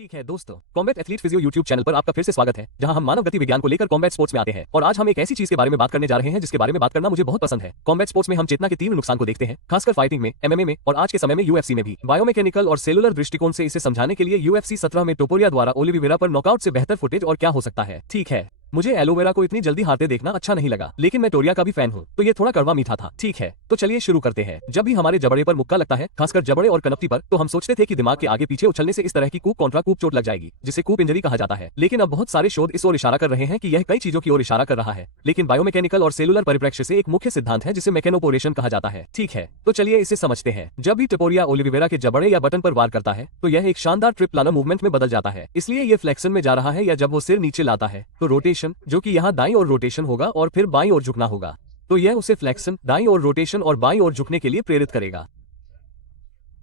ठीक है दोस्तों, combat athlete physio YouTube channel पर आपका फिर से स्वागत है, जहां हम मानव गति विज्ञान को लेकर कॉम्बैट स्पोर्ट्स में आते हैं। और आज हम एक ऐसी चीज के बारे में बात करने जा रहे हैं जिसके बारे में बात करना मुझे बहुत पसंद है। कॉम्बैट स्पोर्ट्स में हम चेतना के तीव्र नुकसान को देखते हैं, खासकर फाइटिंग में, एमएमए में और आज के समय में यूएफसी में भी। बायोमैकेनिकल और सेलुलर दृष्टिकोण से इसे समझाने के लिए यूएफसी 17 में टोपुरिया द्वारा ओलिविवेरा पर नॉकआउट से बेहतर फुटेज और क्या हो सकता है। ठीक है, मुझे एलोवेरा को इतनी जल्दी हारते देखना अच्छा नहीं लगा, लेकिन मैं टोरिया का भी फैन हूँ, तो ये थोड़ा कड़वा मीठा था। ठीक है, तो चलिए शुरू करते हैं। जब भी हमारे जबड़े पर मुक्का लगता है, खासकर जबड़े और कनपटी पर, तो हम सोचते थे कि दिमाग के आगे पीछे उछलने से इस तरह की कूप कॉन्ट्रा कूप चोट लग जाएगी, जिसे कूप इंजरी कहा जाता है। लेकिन अब बहुत सारे शोध इस ओर इशारा कर रहे हैं कि यह कई चीजों की ओर इशारा कर रहा है। लेकिन बायोमैकेनिकल और सेलुलर परिप्रेक्ष्य से एक मुख्य सिद्धांत है जिसे मैकेनोपोरेशन कहा जाता है। ठीक है, तो चलिए इसे समझते हैं। जब भी टोपुरिया ओलिविवेरा के जबड़े या बटन पर वार करता है, तो यह एक शानदार ट्रिप प्लानर मूवमेंट में बदल जाता है। इसलिए ये फ्लेक्शन में जा रहा है, या जब वो सिर नीचे लाता है तो रोटेशन, जो कि यहाँ दाईं ओर रोटेशन होगा और फिर बाईं ओर झुकना होगा, तो यह उसे फ्लेक्शन, दाईं ओर रोटेशन और बाईं ओर झुकने के लिए प्रेरित करेगा।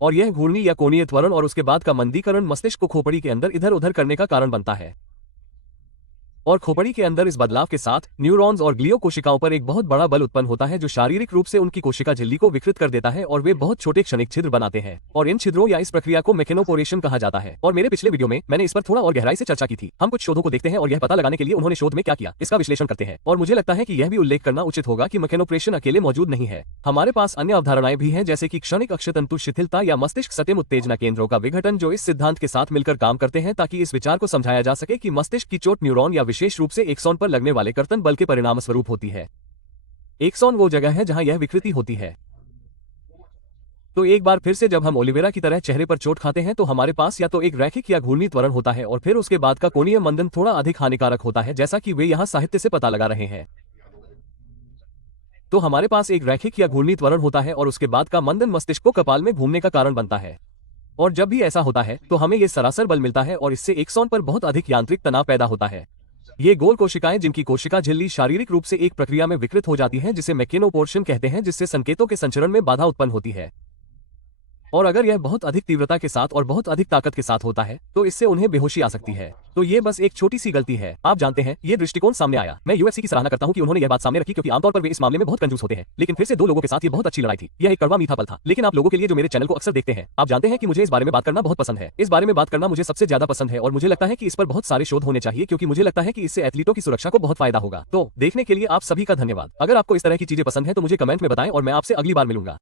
और यह घूर्णी या कोणीय त्वरण और उसके बाद का मंदीकरण मस्तिष्क को खोपड़ी के अंदर इधर उधर करने का कारण बनता है। और खोपड़ी के अंदर इस बदलाव के साथ न्यूरॉन्स और ग्लियो कोशिकाओं पर एक बहुत बड़ा बल उत्पन्न होता है, जो शारीरिक रूप से उनकी कोशिका झिल्ली को विकृत कर देता है और वे बहुत छोटे क्षणिक छिद्र बनाते हैं। और इन छिद्रों या इस प्रक्रिया को मैकेनोपोरेशन कहा जाता है। और मेरे पिछले वीडियो में मैंने इस पर थोड़ा और गहराई से चर्चा की थी। हम कुछ शोधों को देखते हैं और यह पता लगाने के लिए उन्होंने शोध में क्या किया, इसका विश्लेषण करते हैं। और मुझे लगता है कि यह भी उल्लेख करना उचित होगा कि मैकेनोपोरेशन अकेले मौजूद नहीं है। हमारे पास अन्य अवधारणाएं भी हैं, जैसे कि क्षणिक अक्षतंतु शिथिलता या मस्तिष्क सटेम उत्तेजना केंद्रों का विघटन, जो इस सिद्धांत के साथ मिलकर काम करते हैं ताकि इस विचार को समझाया जा सके कि मस्तिष्क की चोट न्यूरॉन या विशेष रूप से एक्सॉन पर लगने वाले कर्तन बल के परिणाम स्वरूप होती है। एक्सॉन वो जगह है जहां यह विकृति होती है। तो एक बार फिर से जब हम ओलिवेरा की तरह चेहरे पर चोट खाते हैं, तो हमारे पास या तो एक रैखिक या घूर्णी त्वरण होता है और फिर उसके बाद का कोणीय मंदन थोड़ा अधिक हानिकारक होता है, जैसा कि वे यहां साहित्य से पता लगा रहे हैं। तो हमारे पास एक रैखिक या घूर्णी त्वरण होता है और उसके बाद का मंदन मस्तिष्क को कपाल में घूमने का कारण बनता है। और जब भी ऐसा होता है तो हमें यह सरासर बल मिलता है और इससे एक्सॉन पर बहुत अधिक यांत्रिक तनाव पैदा होता है। ये गोल कोशिकाएं, जिनकी कोशिका झिल्ली शारीरिक रूप से एक प्रक्रिया में विकृत हो जाती हैं जिसे मैकेनोपोरेशन कहते हैं, जिससे संकेतों के संचरण में बाधा उत्पन्न होती है। और अगर यह बहुत अधिक तीव्रता के साथ और बहुत अधिक ताकत के साथ होता है तो इससे उन्हें बेहोशी आ सकती है। तो ये बस एक छोटी सी गलती है। आप जानते हैं, ये दृष्टिकोण सामने आया। मैं यूएफसी की सराहना करता हूं कि उन्होंने यह बात सामने रखी, क्योंकि आमतौर पर वे इस मामले में बहुत कंजूस होते हैं। लेकिन फिर से दो लोगों के साथ ये बहुत अच्छी लड़ाई थी। यह एक कड़वा मीठा पल था। लेकिन आप लोगों के लिए जो मेरे चैनल को अक्सर देखते हैं, आप जानते हैं कि मुझे इस बारे में बात करना बहुत पसंद है। इस बारे में बात करना मुझे सबसे ज्यादा पसंद है और मुझे लगता है कि इस पर बहुत सारे शोध होने चाहिए, क्योंकि मुझे लगता है कि इससे एथलीटों की सुरक्षा को बहुत फायदा होगा। तो देखने के लिए आप सभी का धन्यवाद। अगर आपको इस तरह की चीजें पसंद है तो मुझे कमेंट में बताएं और मैं आपसे अगली बार मिलूंगा।